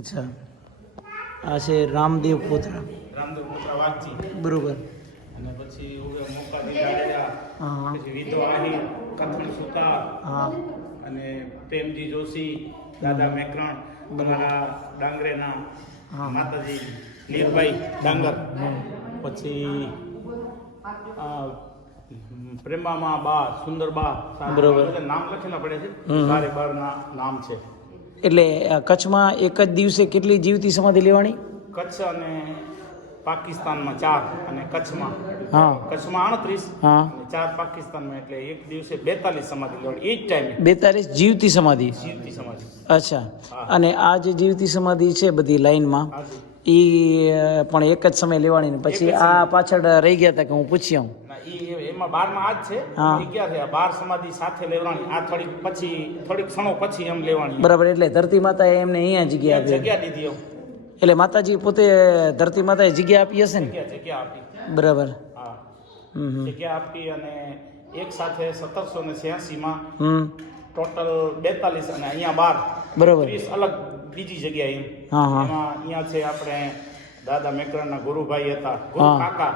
અચ્છા, આ છે રામદેવ પોતરા. રામદેવ પુત્ર વાઘજી. બરોબર. અને પછી ઉગે મોકાજી જાડેજા, હા પછી વિધો આહિર, કથણ સુતાર હા અને પ્રેમજી જોશી, દાદા મેકરણ, તમારા ડાંગરેના હા. માતાજી લીરબાઈ ડાંગર, પછી પ્રેમામાં બા, સુંદરબા, બરોબર. બધા નામ લખેલા પડે છે. હમ. બારે બારના નામ છે. એટલે કચ્છમાં એક જ દિવસે કેટલી જીવતી સમાધિ લેવાની? કચ્છ અને પાકિસ્તાનમાં 4 અને કચ્છમાં હા 38 હા. અને 4 પાકિસ્તાનમાં, એટલે એક દિવસે 42 સમાધિ લેવાની. એ જ ટાઈમે 42 જીવતી સમાધિ. જીવતી સમાધિ. અચ્છા. હા. અને આ જે જીવતી સમાધિ છે બધી લાઈનમાં, હાજી. એ પણ એક જ સમય લેવાની ને પછી એક જ આ સમય. પાછળ રહી ગયા હતા કે હું પૂછી આવું. ના, એમાં 12માં આ જ છે. હા. 11 થયા. 12 સમાધિ સાથે લેવાની. આ થોડીક ક્ષણો પછી એમ લેવાની. બરાબર. એટલે ધરતી માતાએ એમને અહીંયા જગ્યા એક આપી. જગ્યા દીધી એવું. એટલે માતાજી પોતે ધરતી માતાએ જગ્યા આપી હશે ને? જગ્યા આપી. બરાબર. હા, હમ જગ્યા આપી. અને એક સાથે 1786માં હમ ટોટલ 42 અને અહીંયા 12 બરોબર. 30 અલગ બીજી જગ્યાએ એમ. હા, હા. એમાં અહીંયા છે આપણે દાદા મેકરણના ગુરુભાઈ હતા, ગુરુ હા. કાકા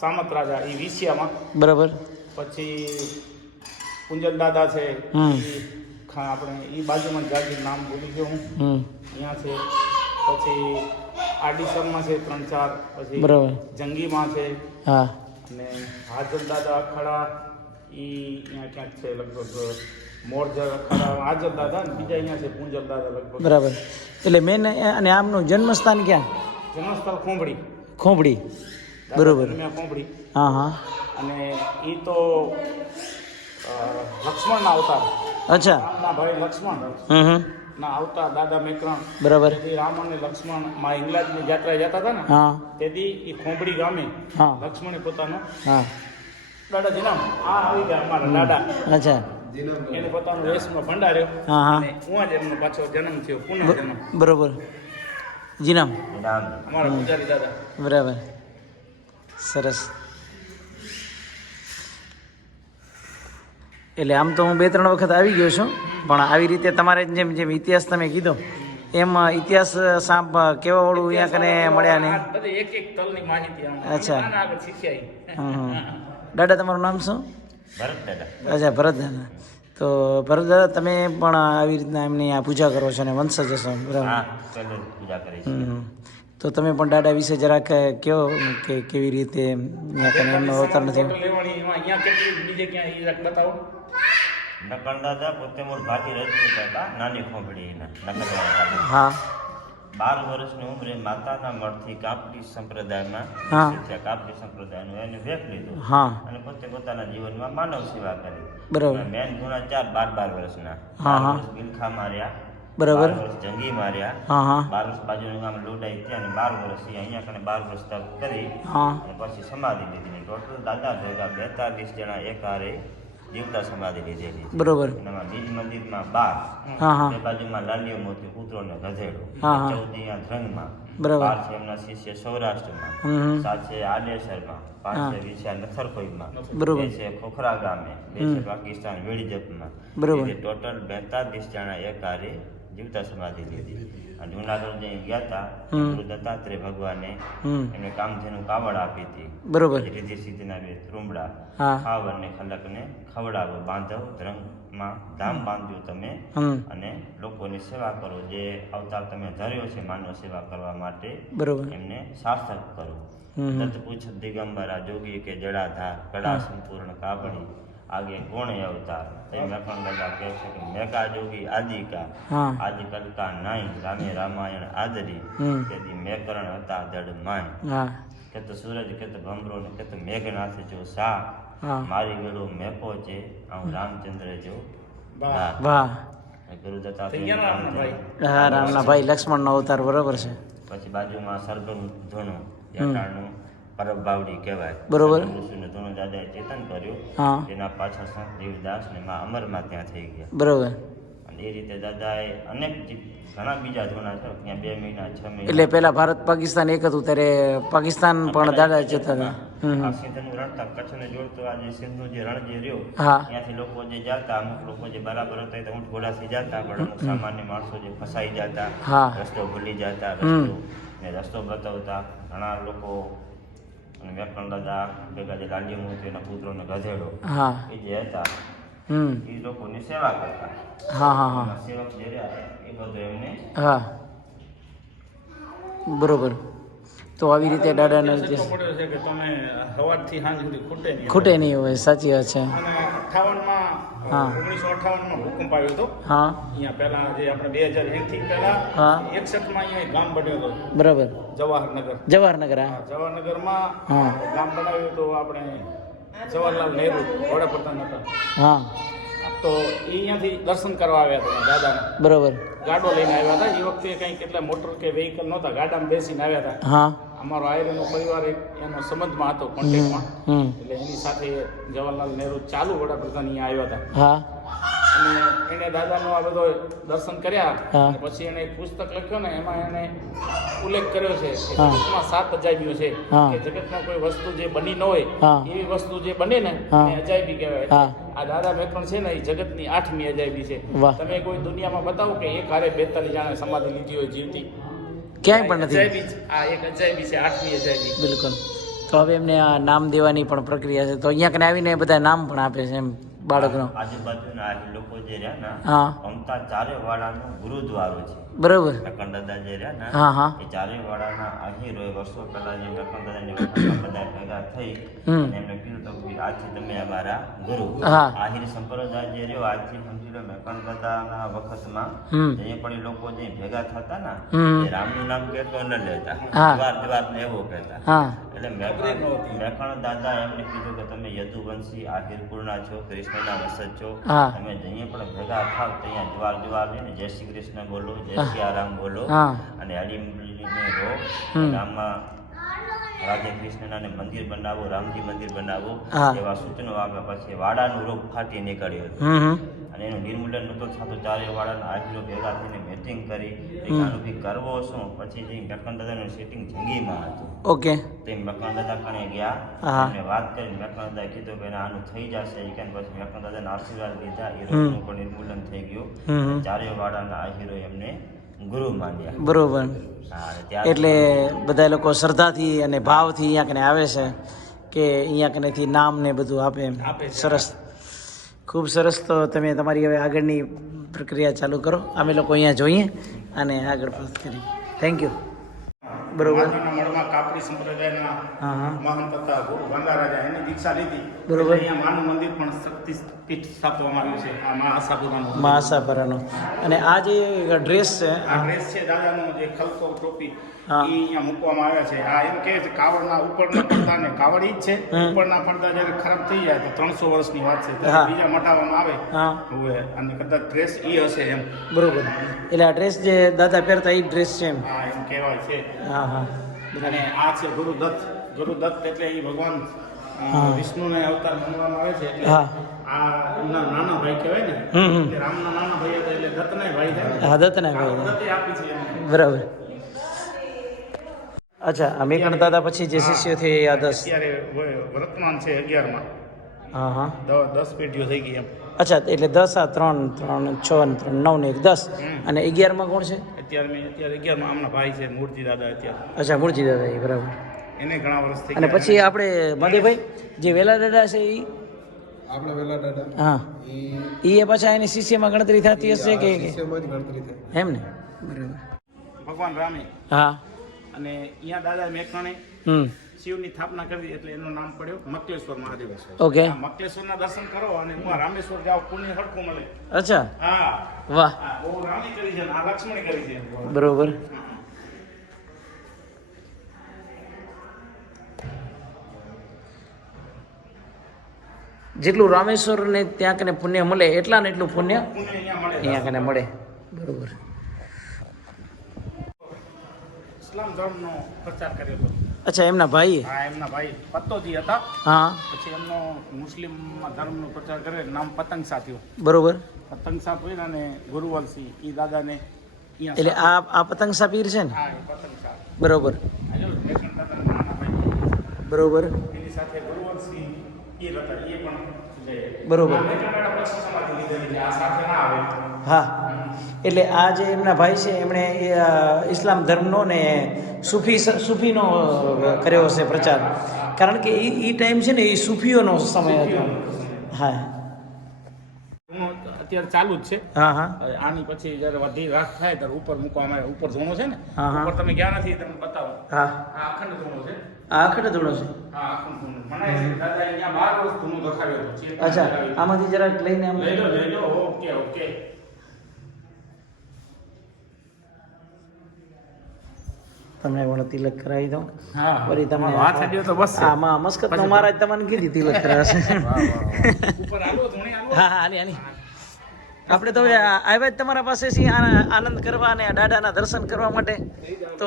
સામત રાજા, એ વિસિયામાં. બરાબર. પછી કુંજલ દાદા છે, હમ. આપણે એ બાજુમાં જાગીર નામ ભૂલી ગયો હું. અહીંયા છે. પછી આડીસરમાં છે 3-4. પછી બરાબર. જંગીમાં છે. હા અને હાજર દાદા અખાડા એ અહીંયા ક્યાંક છે લગભગ. મોરજર અખાડા હાજર દાદા, અને બીજા અહીંયા છે પૂંજલ દાદા લગભગ. બરાબર. એટલે મેન અને આમનું જન્મસ્થાન ક્યાં? જન્મસ્થળ ખોંભડી. ખોંભડી. બરોબર. જન્મ્યા ખોંભડી. હા હા. અને એ તો લક્ષ્મણના અવતાર. અચ્છા. રામના ભાઈ લક્ષ્મણ હમ ના અવતાર દાદા મેકરણ. બરાબર. તેથી રામ અને લક્ષ્મણ માં ઇંગ્લેન્ડની યાત્રા જતા હતા ને, હા તેથી એ ખોંભડી ગામે હા લક્ષ્મણે પોતાનો હા. દાદાજી નામ આ આવી ગયા અમારા દાદા. અચ્છા. એને પોતાનો વેશમાં ભંડાર્યો. હા હા. અને હું જ એમનો પાછો જન્મ થયો, પુનઃ જન્મ. બરોબર. જી નામ? અમારા પૂજારી દાદા. બરાબર. સરસ. એટલે આમ તો હું 2-3 વખત આવી ગયો છું, પણ આવી રીતે તમારે જેમ જેમ ઇતિહાસ તમે કીધો એમ ઇતિહાસ સાંપ કેવા વાળું અહીંયા કને મળ્યા નહીં. આ બધી એક તલની માહિતી આમ અચ્છા. નાના આગળ શીખ્યા. દાદા તમારું નામ શું? ભરત દાદા. અચ્છા, ભરત દાદા. તો ભરત દાદા તમે પણ આવી રીતના એમની આ પૂજા કરો છો ને વંશજ છો, બરાબર? પૂજા કરી. તો તમે પણ દાદા વિશે જરાક કહો કે કેવી રીતે અહીંયા કને એમનો અવતાર નથી. લેવાની એમાં અહીંયા કેટલી બીજે ક્યાં એ બતાવો. નકર દાદા પોતે મોર ભાટી રજપૂત હતા, નાની ખોંભડીના નકરવાળા. હા 12 વર્ષની ઉંમરે માતાના મળથી કાપડી સંપ્રદાયમાં હા. શીખ્યા. કાપડી સંપ્રદાયનું એને વેપ લીધું હા અને પોતે પોતાના જીવનમાં માનવ સેવા કરી. બરાબર. મેન ગુણા 12 વર્ષના. હા, હા. 12 વર્ષ બિલખા માર્યા, બરાબર. 12 વર્ષ જંગી માર્યા, હા હા 12 વર્ષ બાજુનું ગામ લોડાઈ ત્યાં, અને 12 વર્ષ અહીંયા કને 12 વર્ષ તપ કરી હા. અને પછી સમાધિ લીધી. ટોટલ દાદા ભેગા 42 જણા એકારે જીવતા સમાધિ લીધેલી. બરોબર. એનામાં બીજ મંદિરમાં 12, હા, હા. બે બાજુમાં લાલીઓ મોતી કૂતરો ને ગધેડો, હા, હા. 14 અહીંયા ધ્રંગમાં, બરાબર. 12 છે એમના શિષ્ય સૌરાષ્ટ્રમાં, હમ 7 છે આડેસરમાં, 5 છે વિછા નથરખોઈમાં, બરોબર. 2 છે ખોખરા ગામે, 2 છે પાકિસ્તાન વેડીજપમાં. બરોબર. એટલે ટોટલ 42 જણા એકારે જીવતા સમાધિ લીધી. અને જુનાગઢ જઈ ગયા હતા, ગુરુ દત્તાત્રેય ભગવાને હમ એમને કામધેનું કાવડ આપી હતી. બરોબર. રીધિ સિદ્ધિના 2 ત્રુંબડા, હા. ખાવર ને ખલકને ખવડાવો, બાંધવ ધર્મમાં ધામ બાંધ્યું તમે, હમ અને લોકોની સેવા કરો. જે અવતાર તમે ધર્યો છે માનવ સેવા કરવા માટે, બરોબર. એમને સાર્થક કરો. તત પૂછ દિગંબરા જોગી કે જડાધાર, કડા સંપૂર્ણ કાબડી, આગે કોણ અવતાર. તે મેકણ દાદા કહે છે કે મેકા જોગી આદિકા, હા. આદિકલ કા નાઈ, રામે રામાયણ આદરી, તેથી મેકરણ હતા દડ માય. હા કે તો સૂરજ કે તો ભમરો ને કે તો મેઘનાથ જો સા, હા. મારી ગળો મેકો છે હું રામચંદ્ર જો વાહ. વાહ. ગુરુ થઈ દત્તાત્રેય ગયા ને રામના ભાઈ. હા, રામના ભાઈ લક્ષ્મણનો અવતાર, બરોબર છે. પછી બાજુમાં સરગમ ધૂણું, યાટાણનું પરબ બાવડી કહેવાય. બરોબર. સરગમ ઋષિનું ધૂણું દાદાએ ચેતન કર્યું. હા જેના પાછળ સંત દેવદાસ ને માં અમરમાં ત્યાં થઈ ગયા. બરોબર. અને એ રીતે દાદાએ અનેક ઘણા બીજા ધૂણા છે ત્યાં 2 મહિના 6 મહિના. એટલે પેલા ભારત પાકિસ્તાન એક હતું ત્યારે પાકિસ્તાન પણ દાદા જતા હતા. આ સિંધનું રણ કચ્છને જોડતો આ જે સિંધનું જે રણ જે રહ્યો હા ત્યાંથી લોકો જે જતા અમુક લોકો જે બરાબર હતા તો ઊંટ ઘોડાથી જતા પણ અમુક સામાન્ય માણસો જે ફસાઈ જતા હા રસ્તો ભૂલી જતા રસ્તો બતાવતા ઘણા લોકો અને વેકણ દાદા ભેગા જે લાડી મૂર્તિ એના પુત્રોને ગધેડો હા એ જે હતા એ લોકોની સેવા કરતા હા હા હા સેવક જે રહ્યા એ બધું એમને હા બરોબર તો આવી રીતે દાદાનો એટલો પડ્યો છે કે તમે સવારથી સાંજ સુધી ખૂટે નહીં હોય સાચી વાત છે અને 58માં હા 1958માં ભૂકંપ આવ્યો હતો હા અહીંયા પહેલા જે આપણે 2001 થી પહેલા હા 61માં અહીંયા એક ગામ બન્યો હતો બરાબર જવાહરનગર જવાહરનગર હા જવાહરનગરમાં હા ગામ બનાવ્યું તો આપણે જવાહરલાલ નહેરુ વડાપ્રધાન હતા હા તો એ અહીંયાથી દર્શન કરવા આવ્યા હતા દાદાના બરોબર ગાડો લઈને આવ્યા હતા એ વખતે કંઈ કેટલા મોટર કે વેહિકલ નહોતા ગાડામાં બેસીને આવ્યા હતા હા અમારો આયરનો પરિવાર એનો સંબંધમાં હતો કોન્ટેક્ટમાં એટલે એની સાથે જવાહરલાલ નહેરુ ચાલુ વડાપ્રધાન અહીંયા આવ્યા હતા હા અને એને દાદાનો આ બધો દર્શન કર્યા હા. અને પછી એને એક પુસ્તક લખ્યો ને એમાં એને ઉલ્લેખ કર્યો છે કે હા. જગતમાં 7 અજાયબીઓ છે હા. કે જગતમાં કોઈ વસ્તુ જે બની ન હોય હા. એવી વસ્તુ જે બને ને હા. એ અજાયબી કહેવાય હા. આ દાદા મેકણ છે ને એ જગતની 8મી અજાયબી છે વાહ. તમે કોઈ દુનિયામાં બતાવો કે એક હારે 42 જાણે સમાધિ લીધી હોય જીવતી ક્યાંય પણ નથી અજાયબી આ એક અજાયબી છે 8મી અજાયબી બિલકુલ તો હવે એમને આ નામ દેવાની પણ પ્રક્રિયા છે તો અહીંયા કને આવીને બધા નામ પણ આપે છે એમ બાળકનો આજુબાજુના આ લોકો જે રહ્યા ને હા અમતા ચારે વાળાનો ગુરુદ્વારો છે બરોબર લખન દાદા જે રહ્યા ને હા હા એ ચારે વાળાના આહીરોએ વર્ષો પહેલા જે લખન દાદાની વખતમાં બધા ભેગા થઈ હમ. અને એમને કીધું હતું કે આજથી તમે અમારા ગુરુ હા. આહિર સંપ્રદાય જે રહ્યો આજથી સમજી લો લખન દાદાના વખતમાં હમ. જે પણ એ લોકો જે ભેગા થતા ને હમ. એ રામનું નામ કહેતો ન લેતા હા. દ્વાર ને એવું કહેતા હા એટલે મેકણ દાદા એમને કીધું કે તમે યદુવંશી આહિર કુળના છો કૃષ્ણના વસત છો હા. તમે જઈએ પણ ભેગા થાવ તો અહીંયા જ્વાર લઈને જય શ્રી કૃષ્ણ બોલો જય શ્રી આરામ બોલો હા. અને હરિમલીને રહો હમ. ગામમાં રાધે કૃષ્ણના ને મંદિર બનાવો રામજી મંદિર બનાવો હા. એવા સૂચનો આપ્યા પછી વાડાનું રોગ ફાટી નીકળ્યો હતો હમ અને એનું નિર્મૂલન નહોતો થતું ચારે વાળાના આહિરો ભેગા થઈને મીટિંગ કરી કે આનું બી કરવો શું પછી જે મેકણ દાદાનું સેટિંગ જંગીમાં હતું ઓકે તે મેકણ દાદા કણે ગયા હા. એમને વાત કરી મેકણ દાદા કીધું કે ના, આનું થઈ જશે એ કે પછી મેકણ દાદાના આશીર્વાદ લીધા એ રોગનું પણ નિર્મૂલન થઈ ગયું હમ ચારે વાળાના આહિરો એમને ગુરુ માન્યા બરોબર હા, અને ત્યારે એટલે બધા લોકો શ્રદ્ધાથી અને ભાવથી અહીંયા કને આવે છે કે અહીંયા કનેથી નામ ને બધું આપે એમ આપે છે. સરસ ખૂબ સરસ તો તમે તમારી હવે આગળની પ્રક્રિયા ચાલુ કરો અમે લોકો અહીંયા જોઈએ અને આગળ પાસ કરીએ થેન્ક યુ બરોબર માતાના મળમાં કાપડી સંપ્રદાયના હા હા મહંત હતા ગુરુ ગંગારાજા એની દીક્ષા લીધી બરોબર. એટલે અહીંયા માનું મંદિર પણ શક્તિ પીઠ સ્થાપવામાં આવ્યું છે આ મા આશાપુરાનું મા આશાપરાનો અને આ જે ડ્રેસ છે આ ડ્રેસ છે દાદાનો જે ખલકો ટોપી હા. એ અહીંયા મૂકવામાં આવ્યા છે આ એમ કહે છે કાવડના ઉપરના પડદા ને કાવડ ઈ જ છે હમ. ઉપરના પડદા જ્યારે ખરાબ થઈ જાય તો 300 વર્ષની વાત છે હા. ત્યારે બીજા મટાવવામાં આવે હા હોય અને કદાચ ડ્રેસ ઈ હશે એમ બરોબર એટલે આ ડ્રેસ જે દાદા પહેરતા એ ડ્રેસ છે એમ હા એમ કહેવાય છે હા હા અને આ છે ગુરુદત્ત ગુરુદત્ત એટલે એ ભગવાન હા. વિષ્ણુને અવતાર માનવામાં આવે છે એટલે હા. આ એમના નાના ભાઈ કહેવાય ને હમ. કે રામના નાના ભાઈ હતા એટલે દત્તના ભાઈ થાય ને હા દત્તના ભાઈ દત્તે આપી છે એમને બરાબર અચ્છા આ મેકણ દાદા પછી જે શિષ્યો છે એ આ 10 અત્યારે વર્તમાન છે 11માં હા હા 10 પેઢીઓ થઈ ગઈ એમ અચ્છા એટલે 10 આ 3 3 6 ને 3 9 ને 1 10 અને 11માં કોણ છે અત્યારે 11માં આમના ભાઈ છે મૂર્તિ દાદા અત્યારે અચ્છા મૂળજી દાદા એ બરાબર એને ઘણા વર્ષ થઈ અને ગયા પછી આપણે મધેભાઈ જે વેલા દાદા છે એ આપણા વેલા દાદા હા એ પાછા એની શિષ્યમાં ગણતરી થતી હશે કે શિષ્યમાં જ ગણતરી થાય. એમ ને બરાબર ભગવાન રામે હા અને અહીંયા દાદા મેઘાણે હમ શિવની સ્થાપના કરી એટલે એનું નામ પડ્યું મકલેશ્વર મહાદેવ ઓકે આ મકલેશ્વરના દર્શન કરો અને હું રામેશ્વર જાઓ પુણ્ય હડકું મળે અચ્છા હા વાહ હા, બહુ રામી કરી છે ને આ લક્ષ્મણી કરી છે બરોબર જેટલું રામેશ્વર ને ત્યાં કને પુણ્ય મળે એટલા ને એટલું પુણ્ય પુણ્ય અહીંયા મળે અહીંયા કને મળે બરોબર ઇસ્લામ ધર્મનો પ્રચાર કર્યો હતો અચ્છા એમના ભાઈ હા એમના ભાઈ પત્તોજી હતા હા પછી એમનો મુસ્લિમ ધર્મનો પ્રચાર કરે નામ પતંગ સાથીઓ બરોબર પતંગ સાપ હોય અને ગુરુવંશી એ દાદાને અહીંયા એટલે આ પતંગ સાપીર છે ને હા એ પતંગ સાપ બરોબર મેઘન દાદાના નાના ભાઈ બરોબર એની એની સાથે ગુરુવંશી ગીર હતા એ પણ છે. બરોબર. આ મેઘાડાના પછી સમાધિ લીધેલી છે, આ સાથે ના આવે. હા, એટલે આ જે એમના ભાઈ છે એમણે ઇસ્લામ ધર્મનો ને સૂફીનો કર્યો હશે પ્રચાર, કારણ કે એ ટાઈમ છે ને એ સૂફીઓનો સમય હતો. હા અત્યારે ચાલુ જ છે. હા હા હવે આની પછી જ્યારે વધી રાખ થાય ત્યારે ઉપર મૂકવામાં આવે. ઉપર ધૂણો છે ને, હા, હા. ઉપર તમે ગયા નથી, તમને બતાવો. હા, આ અખંડ ધૂણો છે. આ અખંડ ધૂણો છે. આ અખંડ ધૂણો મનાય છે. દાદા અહીંયા 12 વર્ષ ધૂણો દેખાડ્યો હતો. ચેતના અચ્છા, કરાવી. આમાંથી જરાક લઈને આમ લઈ લો. Okay okay. તમને પણ તિલક કરાવી દઉં. હા, વળી તમને વાત થયો તો બસ. આમાં મસ્કતનો મહારાજ તમને કીધી તિલક કરાવશે. ઉપર આલો ધૂણે આલો. હા હા, આની આપણે તો હવે આવ્યા જ તમારા પાસે છીએ આનંદ કરવા અને દાદાના દર્શન કરવા માટે, તો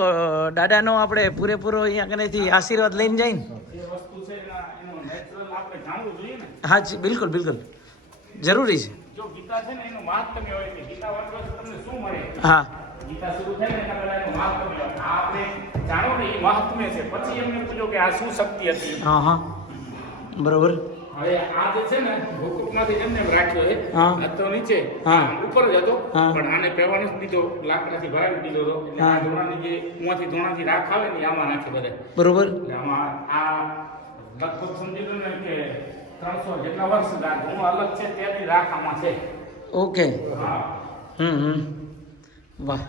દાદાનો આપણે પૂરેપૂરો અહીંયા કનેથી આશીર્વાદ લઈને જઈને. જે વસ્તુ છે એનો નેચરલ આપણે જાણવું જોઈએ ને. હા જી, બિલકુલ બિલકુલ જરૂરી છે. જો ગીતા છે ને એનું મહાત્મ્ય હોય કે ગીતા વાંચવાથી તમને શું મળે. હા ગીતા શરૂ થાય ને એના પહેલા એનું મહાત્મ્ય હોય. આ આપણે જાણો ને એ મહાત્મ્ય છે. પછી એમને પૂછો કે આ શું શક્તિ હતી. હા હા, બરોબર. હવે આ જે છે ને ભૂકંપમાંથી જેમને એમ રાખ્યો છે, હા. આ તો નીચે હા. ઉપર જ હતો, હા. પણ આને પહેવાનો જ દીધો, લાકડાથી ભરાવી દીધો હતો. એટલે હા. આ ધોણાની જે ઉમાંથી ધોણાથી રાખ આવે ને એ આમાં નાખે બધે. બરોબર. એટલે આમાં આ લગભગ સમજી લો ને કે 300 જેટલા વર્ષ આ ધોણો અલગ છે ત્યાંની રાખ આમાં છે. ઓકે. હા. વાહ.